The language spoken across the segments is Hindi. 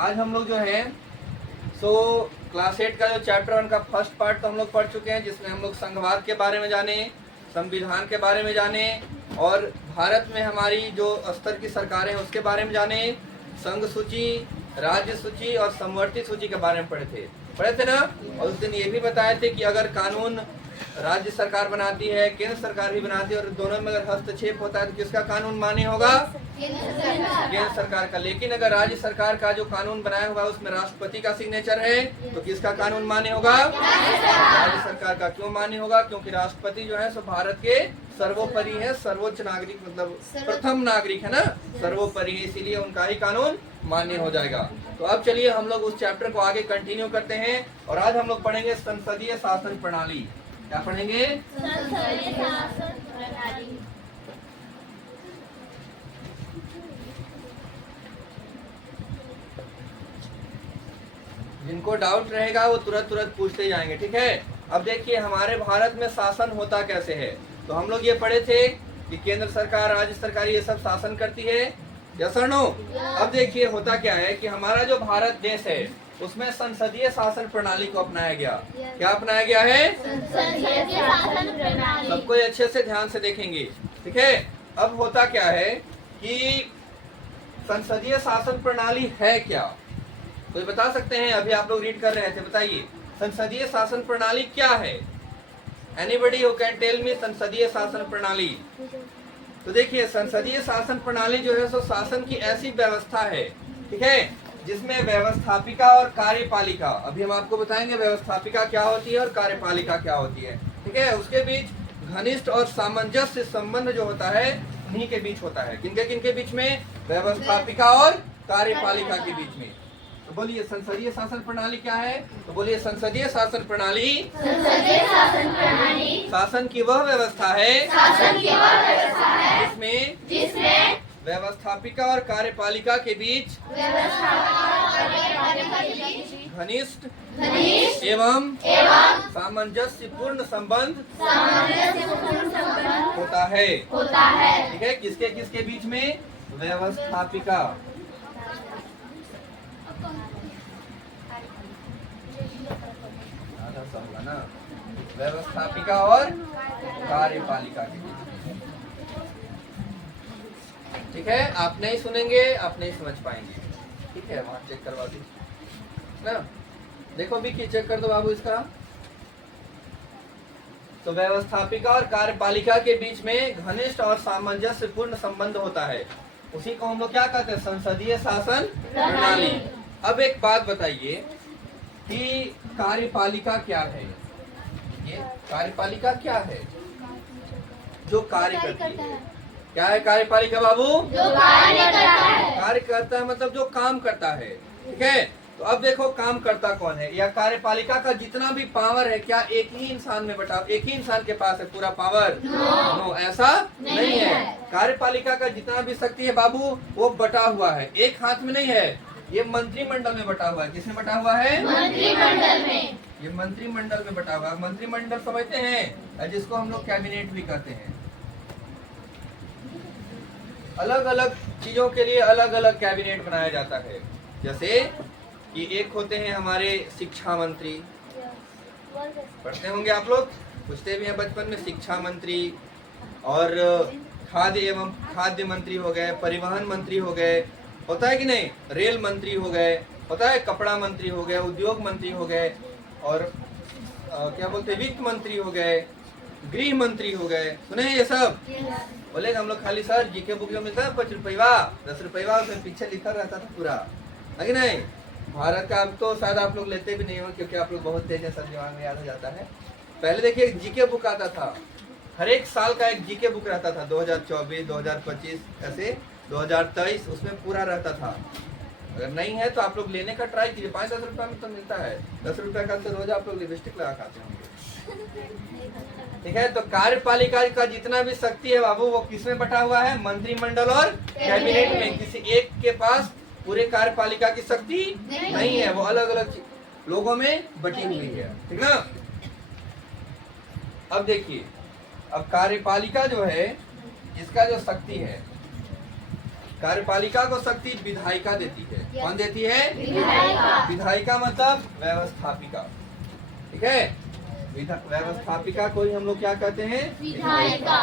आज हम लोग जो है क्लास 8 का जो चैप्टर 1 का फर्स्ट पार्ट तो हम लोग पढ़ चुके हैं, जिसमें हम लोग संघवाद के बारे में जाने, संविधान के बारे में जाने और भारत में हमारी जो स्तर की सरकारें हैं उसके बारे में जाने, संघ सूची, राज्य सूची और समवर्ती सूची के बारे में पढ़े थे ना। और उस दिन ये भी बताए थे कि अगर कानून राज्य सरकार बनाती है, केंद्र सरकार भी बनाती है और दोनों में अगर हस्तक्षेप होता है तो किसका कानून मान्य होगा? केंद्र सरकार का। लेकिन अगर राज्य सरकार का जो कानून बनाया हुआ है उसमें राष्ट्रपति का सिग्नेचर है तो किसका कानून मान्य होगा? राज्य सरकार का। क्यों मान्य होगा? क्योंकि राष्ट्रपति जो है सो भारत के सर्वोपरि है, सर्वोच्च नागरिक, मतलब प्रथम नागरिक है ना, सर्वोपरि है, इसीलिए उनका ही कानून मान्य हो जाएगा। तो अब चलिए हम लोग उस चैप्टर को आगे कंटिन्यू करते हैं और आज हम लोग पढ़ेंगे संसदीय शासन प्रणाली। क्या पढ़ेंगे? संसदीय शासन प्रणाली। जिनको डाउट रहेगा वो तुरंत पूछते जाएंगे, ठीक है। अब देखिए हमारे भारत में शासन होता कैसे है। तो हम लोग ये पढ़े थे कि केंद्र सरकार, राज्य सरकार ये सब शासन करती है, यस और नो। अब देखिए होता क्या है कि हमारा जो भारत देश है उसमें संसदीय शासन प्रणाली को अपनाया गया। क्या अपनाया गया है? संसदीय शासन प्रणाली। सबको अच्छे से ध्यान से देखेंगे, ठीक है। अब होता क्या है कि संसदीय शासन प्रणाली है क्या? कोई बता सकते हैं? अभी आप लोग रीड कर रहे थे, बताइए संसदीय शासन प्रणाली क्या है? Anybody who can tell me संसदीय शासन प्रणाली। तो देखिए संसदीय शासन प्रणाली जो है सो शासन की ऐसी व्यवस्था है, ठीक है, जिसमें व्यवस्थापिका और कार्यपालिका, अभी हम आपको बताएंगे व्यवस्थापिका क्या होती है और कार्यपालिका क्या होती है, ठीक है, उसके बीच घनिष्ठ और सामंजस्य संबंध जो होता है उन्हीं के बीच होता है। किनके बीच में? व्यवस्थापिका और कार्यपालिका के बीच में। तो बोलिए संसदीय शासन प्रणाली क्या है? तो बोलिए संसदीय शासन प्रणाली शासन की वह व्यवस्था है जिसमें व्यवस्थापिका और कार्यपालिका के बीच घनिष्ठ एवं सामंजस्यपूर्ण संबंध होता है, ठीक है। किसके बीच में? व्यवस्थापिका ना, व्यवस्थापिका और कार्यपालिका के बीच, ठीक है। आप नहीं सुनेंगे, आप नहीं समझ पाएंगे, ठीक है। वहां चेक करवा दीजिए ना, देखो भी चेक कर दो बाबू इसका। तो व्यवस्थापिका और कार्यपालिका के बीच में घनिष्ठ और सामंजस्यपूर्ण संबंध होता है, उसी को हम लोग क्या कहते हैं? संसदीय शासन प्रणाली। अब एक बात बताइए कि कार्यपालिका क्या है? ये कार्यपालिका क्या है? जो कार्य करती है। क्या है कार्यपालिका बाबू? जो कार्य करता है। कार्य करता है मतलब जो काम करता है, ठीक है। तो अब देखो काम करता कौन है? या कार्यपालिका का जितना भी पावर है क्या एक ही इंसान में बटा, एक ही इंसान के पास है पूरा पावर? नो, ऐसा नहीं है। कार्यपालिका का जितना भी शक्ति है बाबू वो बटा हुआ है, एक हाथ में नहीं है, ये मंत्रिमंडल में बटा हुआ है। किसमें बटा हुआ है? मंत्रिमंडल में। ये मंत्रिमंडल में बटा हुआ है। मंत्रिमंडल समझते हैं, जिसको हम लोग कैबिनेट भी कहते हैं। अलग अलग चीजों के लिए अलग अलग कैबिनेट बनाया जाता है। जैसे कि एक होते हैं हमारे शिक्षा मंत्री, पढ़ते होंगे आप लोग, पूछते भी हैं बचपन में, शिक्षा मंत्री, और खाद्य एवं खाद्य मंत्री हो गए, परिवहन मंत्री हो गए, होता है कि नहीं, रेल मंत्री हो गए, होता है, कपड़ा मंत्री हो गए, उद्योग मंत्री हो गए, और क्या बोलते हैं, वित्त मंत्री हो गए, गृह मंत्री हो गए। सुने ये सब? बोले हम लोग खाली सर जीके बुक में मिलता है 5 रुपया 10 रुपया, उसमें पीछे लिखा रहता था पूरा, है कि नहीं? भारत का अब तो शायद आप लोग लेते भी नहीं हो क्योंकि आप लोग बहुत तेज है, सब दिमाग में याद हो जाता है। पहले देखिए एक जीके बुक आता था, हर एक साल का एक जीके बुक रहता था, 2024, 2025, ऐसे 2023, उसमें पूरा रहता था। अगर नहीं है तो आप लोग लेने का ट्राई कीजिए, 5-10 रुपया में तो मिलता है। 10 रुपया का तो रोज आप लोग लिपस्टिक लगा खाते होंगे, ठीक है। तो कार्यपालिका का जितना भी शक्ति है बाबू वो किसमें बटा हुआ है? मंत्रिमंडल और कैबिनेट में। किसी एक के पास पूरे कार्यपालिका की शक्ति नहीं है, वो अलग अलग लोगों में बटी हुई है, ठीक ना। अब देखिए, अब कार्यपालिका जो है, इसका जो शक्ति है कार्यपालिका को शक्ति विधायिका देती है। कौन देती है? विधायिका। विधायिका मतलब व्यवस्थापिका। ठीक है, व्यवस्थापिका को ही हम लोग क्या कहते हैं? विधायिका।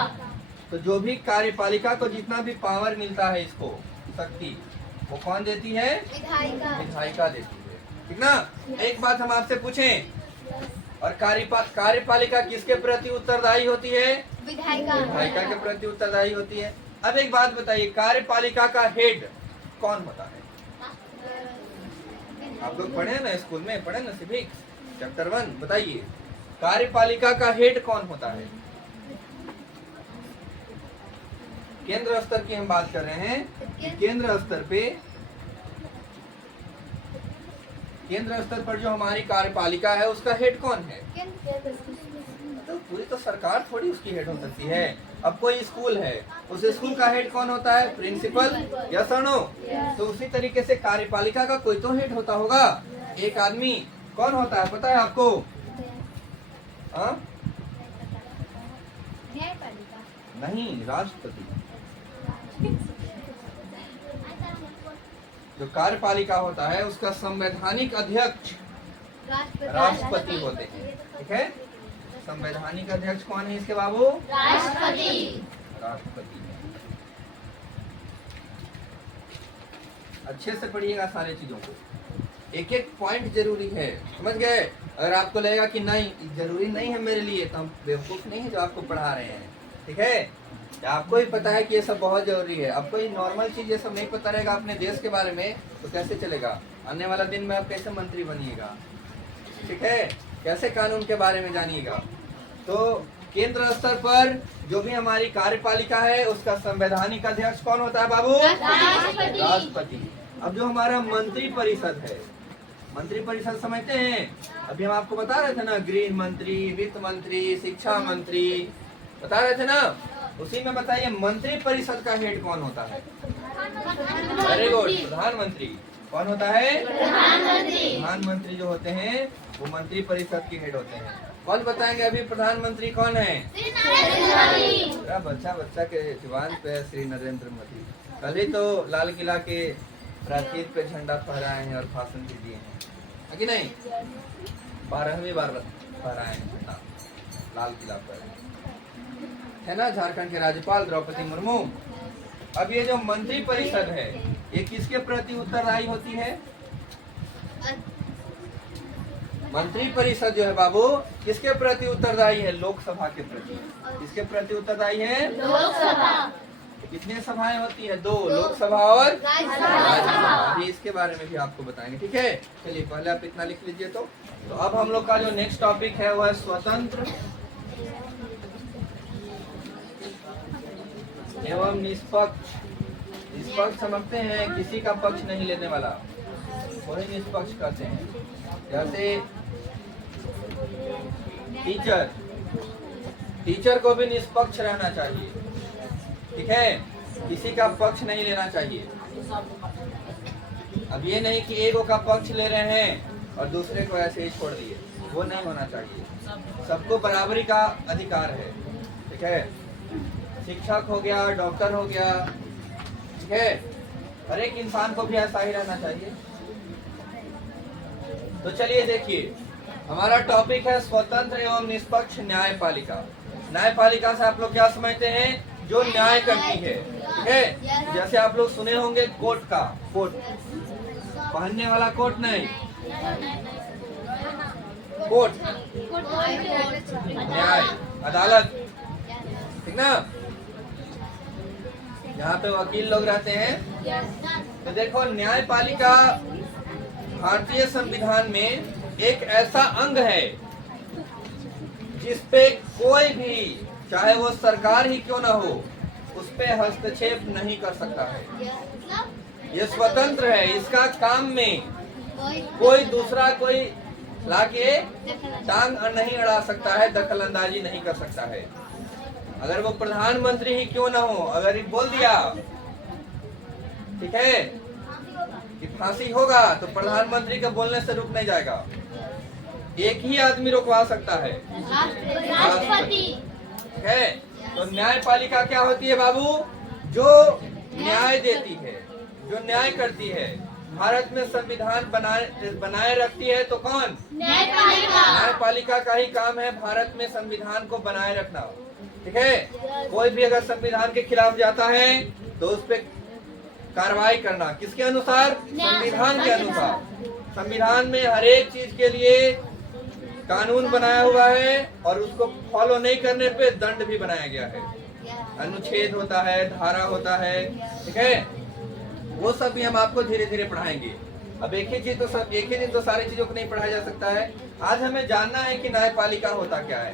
तो जो भी कार्यपालिका को जितना भी पावर मिलता है, इसको शक्ति, वो कौन देती है? विधायिका। विधायिका देती है। ठीक ना? एक बात हम आपसे पूछें, और कार्यपालिका किसके प्रति उत्तरदायी होती है? विधायिका। विधायिका के प्रति उत्तरदायी होती है। अब एक बात बताइए, कार्यपालिका का हेड कौन होता है? आप लोग पढ़े ना स्कूल में, पढ़े ना सिविक्स चैप्टर 1, बताइए कार्यपालिका का हेड कौन होता है? केंद्र स्तर की हम बात कर रहे हैं कि केंद्र स्तर पर जो हमारी कार्यपालिका है उसका हेड कौन है? तो पूरी तो सरकार थोड़ी उसकी हेड हो सकती है। अब कोई स्कूल है, उस स्कूल का हेड कौन होता है? प्रिंसिपल। यस और नो? तो उसी तरीके से कार्यपालिका का कोई तो हेड होता होगा, एक आदमी। कौन होता है पता है आपको? नहीं, राष्ट्रपति। जो कार्यपालिका होता है उसका संवैधानिक अध्यक्ष राष्ट्रपति होते हैं। ठीक है, संवैधानिक अध्यक्ष कौन है इसके बाबू? राष्ट्रपति। राष्ट्रपति। अच्छे से पढ़िएगा सारे चीजों को, एक एक पॉइंट जरूरी है, समझ गए? अगर आपको लगेगा कि नहीं जरूरी नहीं है मेरे लिए, तो हम बेवकूफ नहीं है जो आपको पढ़ा रहे हैं। ठीक है, आपको ही पता है कि ये सब बहुत जरूरी है। आपको ये नॉर्मल चीज ये सब नहीं पता रहेगा अपने देश के बारे में, तो कैसे चलेगा? आने वाला दिन में आप कैसे मंत्री बनिएगा? ठीक है, कैसे कानून के बारे में जानिएगा? तो केंद्र स्तर पर जो भी हमारी कार्यपालिका है उसका संवैधानिक अध्यक्ष कौन होता है बाबू? राष्ट्रपति। राष्ट्रपति। अब जो हमारा मंत्री परिषद है, मंत्री परिषद समझते हैं? अभी हम आपको बता रहे थे ना, गृह मंत्री, वित्त मंत्री, शिक्षा मंत्री बता रहे थे ना। उसी में बताइए मंत्री परिषद का हेड कौन होता है? वेरी गुड, प्रधानमंत्री। कौन होता है? प्रधानमंत्री। प्रधानमंत्री जो होते हैं वो मंत्री परिषद के हेड होते हैं। कौन बताएंगे अभी प्रधानमंत्री कौन है? बच्चा के जुबान पे श्री नरेंद्र मोदी। कल ही तो लाल किला के प्राचीर पे झंडा फहराए हैं और भाषण भी दिए हैं, है कि नहीं? 12वीं बार फहराए हैं झंडा लाल किला पर, है ना? झारखंड के राज्यपाल द्रौपदी मुर्मू। अब ये जो मंत्री परिषद है ये किसके प्रति उत्तरदायी होती है? मंत्री परिषद जो है बाबू किसके प्रति उत्तरदायी है? लोकसभा के प्रति। किसके प्रति उत्तरदायी है? लोकसभा। कितनी सभाएं होती है? 2, लोकसभा और राज्यसभा। अभी इसके बारे में भी आपको बताएंगे। ठीक है, चलिए पहले आप इतना लिख लीजिए। तो अब हम लोग का जो नेक्स्ट टॉपिक है वो है स्वतंत्र एवं निष्पक्ष। निष्पक्ष समझते हैं, किसी का पक्ष नहीं लेने वाला, वही निष्पक्ष कहते हैं। जैसे टीचर को भी निष्पक्ष रहना चाहिए। ठीक है, किसी का पक्ष नहीं लेना चाहिए। अब ये नहीं कि एगो का पक्ष ले रहे हैं और दूसरे को ऐसे ही छोड़ दिए, वो नहीं होना चाहिए। सबको बराबरी का अधिकार है। ठीक है, शिक्षक हो गया, डॉक्टर हो गया, ठीक है, हर एक इंसान को भी ऐसा ही रहना चाहिए। तो चलिए देखिए, हमारा टॉपिक है स्वतंत्र एवं निष्पक्ष न्यायपालिका। न्यायपालिका से आप लोग क्या समझते हैं? जो न्याय करती है। ठीक है, जैसे आप लोग सुने होंगे कोर्ट का, कोर्ट पहनने वाला कोर्ट नहीं, कोर्ट न्याय, अदालत, ठीक ना? यहाँ पे वकील लोग रहते हैं। तो देखो, न्यायपालिका भारतीय संविधान में एक ऐसा अंग है जिसपे कोई भी, चाहे वो सरकार ही क्यों ना हो, उस पे हस्तक्षेप नहीं कर सकता है। ये स्वतंत्र है, इसका काम में कोई दूसरा कोई लाके टांग नहीं अड़ा सकता है, दखल अंदाजी नहीं कर सकता है। अगर वो प्रधानमंत्री ही क्यों ना हो, अगर ये बोल दिया ठीक है कि फांसी होगा, तो प्रधानमंत्री के बोलने से रुक नहीं जाएगा। एक ही आदमी रोकवा सकता है, राष्ट्रपति। ठीक है। तो न्यायपालिका क्या होती है बाबू? जो न्याय देती है, जो न्याय करती है। भारत में संविधान बनाए रखती है तो कौन? न्यायपालिका। न्यायपालिका का ही काम है भारत में संविधान को बनाए रखना। ठीक है, कोई भी अगर संविधान के खिलाफ जाता है तो उस पर कार्रवाई करना किसके अनुसार? संविधान के अनुसार। संविधान में हर एक चीज के लिए कानून बनाया हुआ है और उसको फॉलो नहीं करने पे दंड भी बनाया गया है। अनुच्छेद होता है, धारा होता है, ठीक है, वो सब भी हम आपको धीरे धीरे पढ़ाएंगे। अब एक ही दिन तो सारी चीजों को नहीं पढ़ाया जा सकता है। आज हमें जानना है कि न्यायपालिका होता क्या है।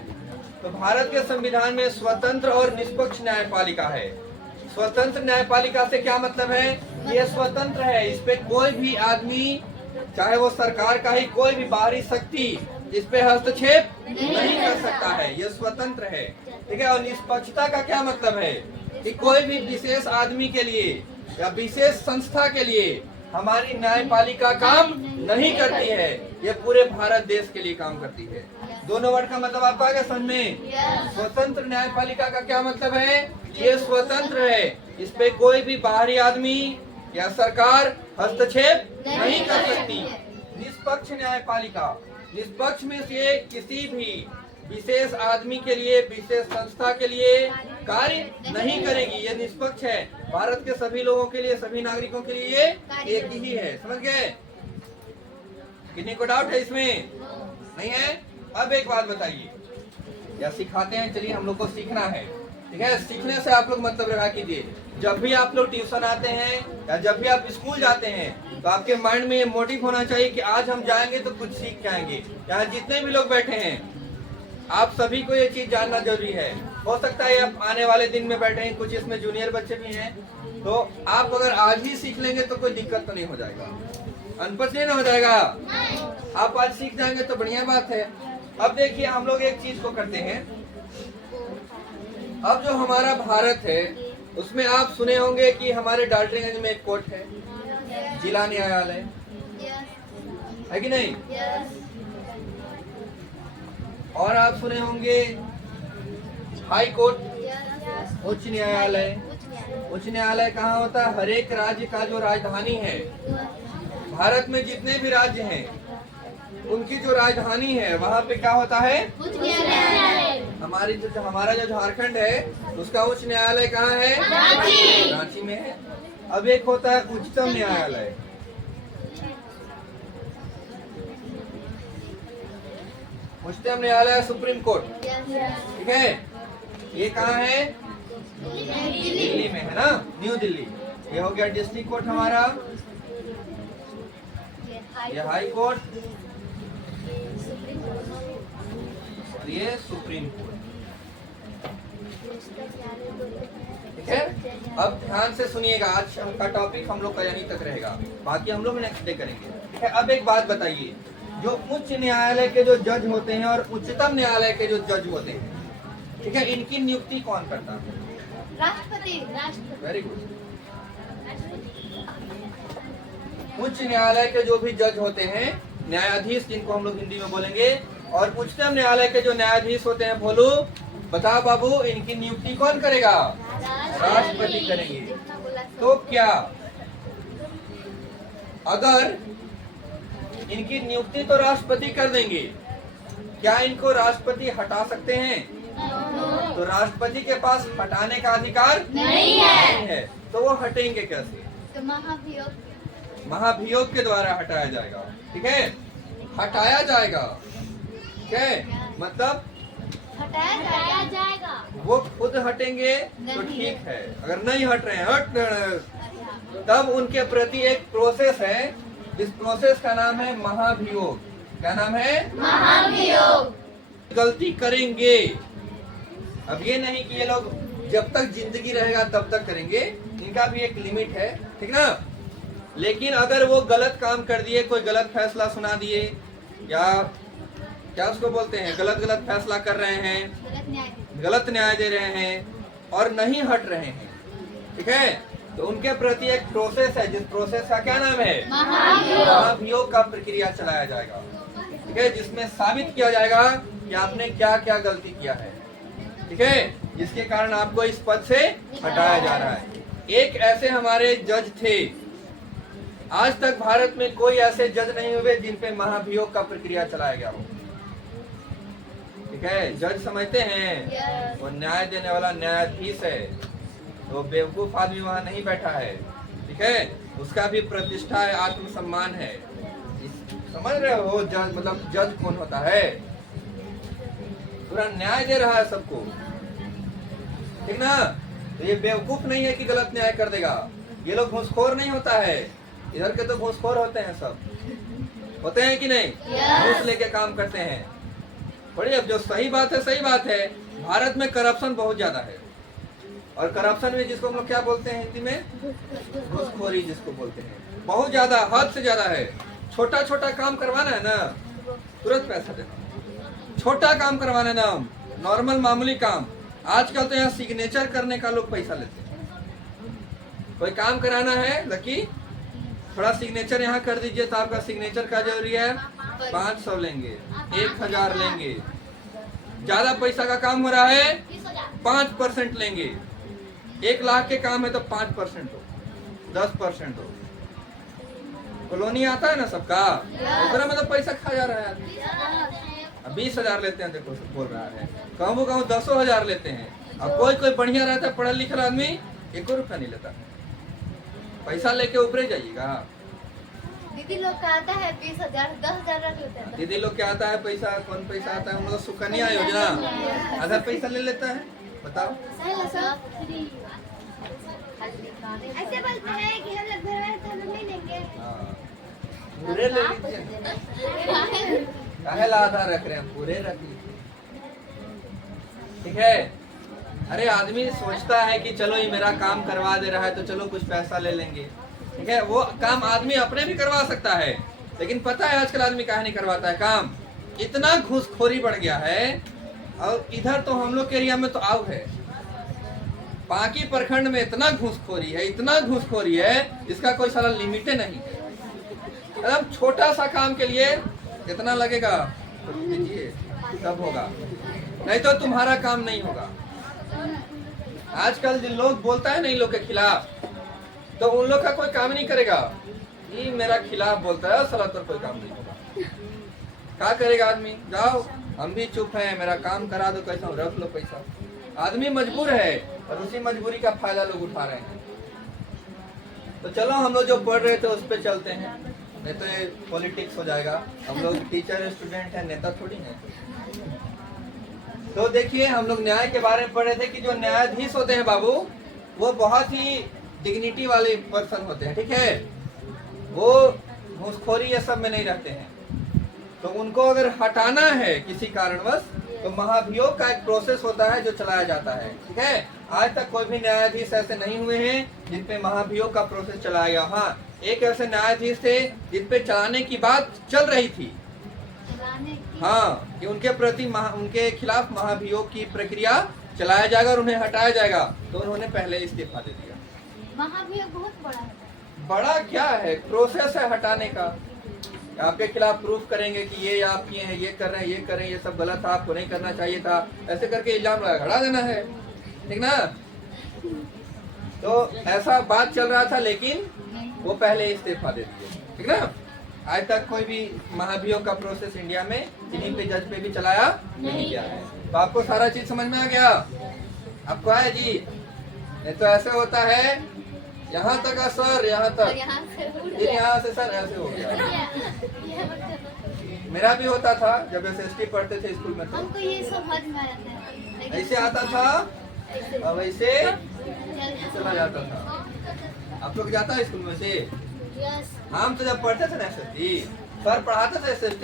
तो भारत के संविधान में स्वतंत्र और निष्पक्ष न्यायपालिका है। स्वतंत्र न्यायपालिका से क्या मतलब है? ये स्वतंत्र है, इस पे कोई भी आदमी, चाहे वो सरकार का ही कोई भी बाहरी शक्ति, इस पे हस्तक्षेप नहीं कर सकता है। ये स्वतंत्र है, ठीक है। और निष्पक्षता का क्या मतलब है? कि कोई भी विशेष आदमी के लिए या विशेष संस्था के लिए हमारी न्यायपालिका काम नहीं करती है, ये पूरे भारत देश के लिए काम करती है। दोनों वर्ड का मतलब आपको आ गया समझ में? स्वतंत्र न्यायपालिका का क्या मतलब है? ये स्वतंत्र है, इस पे कोई भी बाहरी आदमी या सरकार हस्तक्षेप नहीं कर सकती। निष्पक्ष न्यायपालिका, निष्पक्ष में से किसी भी विशेष आदमी के लिए, विशेष संस्था के लिए कार्य नहीं करेगी। ये निष्पक्ष है, भारत के सभी लोगों के लिए, सभी नागरिकों के लिए ये एक ही है। समझ गए? किन्हीं को डाउट है इसमें? नहीं है? अब एक बात बताइए, या सिखाते हैं, चलिए हम लोग को सीखना है, ठीक है। सीखने से आप लोग मतलब रखा कीजिए, जब भी आप लोग ट्यूशन आते हैं या जब भी आप स्कूल जाते हैं तो आपके माइंड में ये मोटिव होना चाहिए कि आज हम जाएंगे तो कुछ सीख के आएंगे। यहाँ जितने भी लोग बैठे हैं आप सभी को ये चीज जानना जरूरी है। हो सकता है आप आने वाले दिन में बैठे हैं, कुछ इसमें जूनियर बच्चे भी हैं, तो आप अगर आज ही सीख लेंगे तो कोई दिक्कत तो नहीं हो जाएगा, अनपढ़ नहीं हो जाएगा। आप आज सीख जाएंगे तो बढ़िया बात है। अब देखिए हम लोग एक चीज को करते हैं, अब जो हमारा भारत है उसमें आप सुने होंगे कि हमारे डाल्टनगंज में एक कोर्ट है, जिला न्यायालय है कि नहीं? और आप सुने होंगे हाई कोर्ट, उच्च न्यायालय। उच्च न्यायालय कहाँ होता है? हर एक राज्य का जो राजधानी है, भारत में जितने भी राज्य हैं उनकी जो राजधानी है वहाँ पे क्या होता है? उच्च न्यायालय। हमारा जो झारखंड है उसका उच्च न्यायालय कहाँ है? रांची में है। अब एक होता है उच्चतम न्यायालय। उच्चतम न्यायालय सुप्रीम कोर्ट, ठीक है। ये कहाँ है? दिल्ली में है ना, न्यू दिल्ली। ये हो गया डिस्ट्रिक्ट कोर्ट हमारा, ये हाई कोर्ट और ये सुप्रीम कोर्ट, ठीक है। अब ध्यान से सुनिएगा, आज का टॉपिक हम लोग का यहीं तक रहेगा, बाकी हम लोग नेक्स्ट डे करेंगे, ठीक है। अब एक बात बताइए, जो उच्च न्यायालय के जो जज होते हैं और उच्चतम न्यायालय के जो जज होते हैं, ठीक है, इनकी नियुक्ति कौन करता है? राष्ट्रपति। Very good. उच्च न्यायालय के जो भी जज होते हैं, न्यायाधीश जिनको हम लोग हिंदी में बोलेंगे, और उच्चतम न्यायालय के जो न्यायाधीश होते हैं, बोलो बताओ बाबू, इनकी नियुक्ति कौन करेगा? राष्ट्रपति करेंगे। तो क्या अगर इनकी नियुक्ति तो राष्ट्रपति कर देंगे, क्या इनको राष्ट्रपति हटा सकते हैं? तो राष्ट्रपति के पास हटाने का अधिकार नहीं है। तो वो हटेंगे कैसे? तो महाभियोग के द्वारा हटाया जाएगा, ठीक है। हटाया जाएगा, ठीक है, मतलब हटाया जाएगा। वो खुद हटेंगे तो ठीक है, अगर नहीं हट रहे हैं तब उनके प्रति एक प्रोसेस है, इस प्रोसेस का नाम है महाभियोग। क्या नाम है? महाभियोग। गलती करेंगे, अब ये नहीं कि ये लोग जब तक जिंदगी रहेगा तब तक करेंगे, इनका भी एक लिमिट है, ठीक ना। लेकिन अगर वो गलत काम कर दिए, कोई गलत फैसला सुना दिए, या क्या उसको बोलते हैं, गलत फैसला कर रहे हैं, गलत न्याय दे रहे हैं और नहीं हट रहे हैं, ठीक है, तो उनके प्रति एक प्रोसेस है, जिस प्रोसेस का क्या नाम है? महाभियोग का प्रक्रिया चलाया जाएगा, ठीक है, जिसमें साबित किया जाएगा कि आपने क्या क्या गलती किया है, ठीक है, जिसके कारण आपको इस पद से हटाया जा रहा है। एक ऐसे हमारे जज थे, आज तक भारत में कोई ऐसे जज नहीं हुए जिन पे महाभियोग का प्रक्रिया चलाया गया हो। ठीक है, जज समझते हैं वो न्याय देने वाला न्यायाधीश है, तो बेवकूफ आदमी वहां नहीं बैठा है। ठीक है, उसका भी प्रतिष्ठा है, आत्मसम्मान है। समझ रहे हो जज मतलब जज कौन होता है? पूरा न्याय दे रहा है सबको, ठीक ना? तो ये बेवकूफ नहीं है कि गलत न्याय कर देगा। ये लोग घूसखोर नहीं होता है, इधर के तो घूसखोर होते हैं, सब होते हैं कि नहीं? घूस लेके काम करते हैं। पढ़िए, अब जो सही बात है सही बात है। भारत में करप्शन बहुत ज्यादा है, और करप्शन में जिसको हम लोग क्या बोलते हैं हिंदी में? घूसखोरी जिसको बोलते हैं, बहुत ज्यादा, हद से ज्यादा है। छोटा छोटा काम करवाना है ना, तुरंत पैसा देना। छोटा काम करवाना है ना, नॉर्मल मामूली काम, आजकल तो यहाँ सिग्नेचर करने का लोग पैसा लेते हैं। कोई काम कराना है, लकी थोड़ा सिग्नेचर यहाँ कर दीजिए, तो आपका सिग्नेचर का जरूरी है 500 लेंगे, 1000 लेंगे। ज्यादा पैसा का काम हो रहा है 5% लेंगे। 1 लाख के काम है तो 5% हो, 10% हो। कॉलोनी आता है ना सबका, उतना मतलब पैसा खा जा रहा है आदमी। अब 20,000 लेते हैं, देखो सब बोल रहा है, कहूँ 10,000 लेते हैं। अब कोई बढ़िया रहता है, पढ़ा लिखा आदमी 1 रुपया नहीं लेता, पैसा लेके ऊपर जाइएगा। दीदी लोग का आता है 20,000 10,000 रख लेते हैं। दीदी लोग क्या आता है पैसा? कौन पैसा आता है? हम लोग सुकन्या योजना आधा पैसा ले लेता है, बताओ। ऐसे बोलते हैं कि हम लोग घर वाले तो हम लोग नहीं लेंगे। पूरे ले लीजिए, काहे ला आधा रख रहे हैं, पूरे रख लीजिए। ठीक है, अरे आदमी सोचता है कि चलो ये मेरा काम करवा दे रहा है तो चलो कुछ पैसा ले लेंगे। ठीक है, वो काम आदमी अपने भी करवा सकता है, लेकिन पता है आजकल आदमी काहे नहीं करवाता है काम? इतना घूसखोरी बढ़ गया है। और इधर तो हम लोग के एरिया में तो आव है, बाकी प्रखंड में इतना घूसखोरी है, इतना घूसखोरी है, इसका कोई सारा लिमिट नहीं है। एकदम छोटा सा काम के लिए कितना लगेगा तो दीजिए, तब होगा, नहीं तो तुम्हारा काम नहीं होगा। आजकल जिन लोग बोलता है ना इन लोग के खिलाफ, तो उन लोग का कोई काम नहीं करेगा। ये मेरा खिलाफ बोलता है, साला तो कोई काम नहीं होगा। क्या करेगा आदमी? जाओ, हम भी चुप हैं, मेरा काम करा दो, कैसा रख लो पैसा। आदमी मजबूर है, और उसी मजबूरी का फायदा लोग उठा रहे हैं। तो चलो हम लोग जो पढ़ रहे थे उस पर चलते हैं, नहीं तो ये पॉलिटिक्स हो जाएगा। हम लोग टीचर स्टूडेंट हैं, नेता थोड़ी हैं। तो देखिए, हम लोग न्याय के बारे में पढ़ रहे थे कि जो न्यायाधीश होते हैं बाबू, वो बहुत ही डिग्निटी वाले पर्सन होते हैं। ठीक है, वो घूसखोरी ये सब में नहीं रहते हैं। तो उनको अगर हटाना है किसी कारणवश, तो महाभियोग का एक प्रोसेस होता है जो चलाया जाता है। ठीक है, आज तक कोई भी न्यायाधीश ऐसे नहीं हुए हैं जिन पे महाभियोग का प्रोसेस चलाया गया। हाँ, एक ऐसे न्यायाधीश थे जिन पे चलाने की बात चल रही थी, हाँ, कि उनके प्रति उनके खिलाफ महाभियोग की प्रक्रिया चलाया जाएगा और उन्हें हटाया जाएगा। तो उन्होंने पहले इस्तीफा दे दिया। महाभियोग बहुत बड़ा है। बड़ा क्या है, प्रोसेस है हटाने का। आपके खिलाफ प्रूफ करेंगे कि ये आप किए हैं, ये कर रहे हैं, ये कर रहे हैं, ये सब गलत था, आपको नहीं करना चाहिए था, ऐसे करके इल्जाम हटा देना है। ठीक ना? तो ऐसा बात चल रहा था, लेकिन वो पहले इस्तीफा दे दिए। ठीक ना? आज तक कोई भी महाभियोग का प्रोसेस इंडिया में इन्हीं पे जज पे भी चलाया नहीं गया है। तो आपको सारा चीज समझ में आ गया? आपको आया जी? नहीं तो ऐसे होता है, यहाँ तक सर, यहाँ तक, फिर यहाँ से सर, ऐसे हो गया। मेरा भी होता था जब SST पढ़ते थे स्कूल में, तो हमको ये सब समझ में आता है। ऐसे आता था, अब ऐसे चला जाता था। आप लोग जाता है स्कूल में से? हम तो जब पढ़ते थे ना SST, सर पढ़ाते थे SST,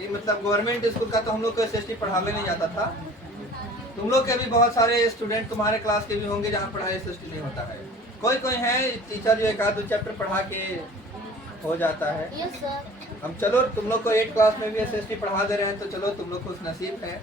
ये मतलब गवर्नमेंट स्कूल का, तो हम लोग को SST पढ़ाने नहीं जाता था। तुम लोग के भी बहुत सारे स्टूडेंट तुम्हारे क्लास के भी होंगे जहाँ पढ़ाई SST नहीं होता है। कोई कोई है टीचर जो 1-2 चैप्टर पढ़ा के हो जाता है। Yes sir. हम चलो तुम लोग को 8 क्लास में भी SST पढ़ा दे रहे हैं, तो चलो तुम लोग खुश नसीब है।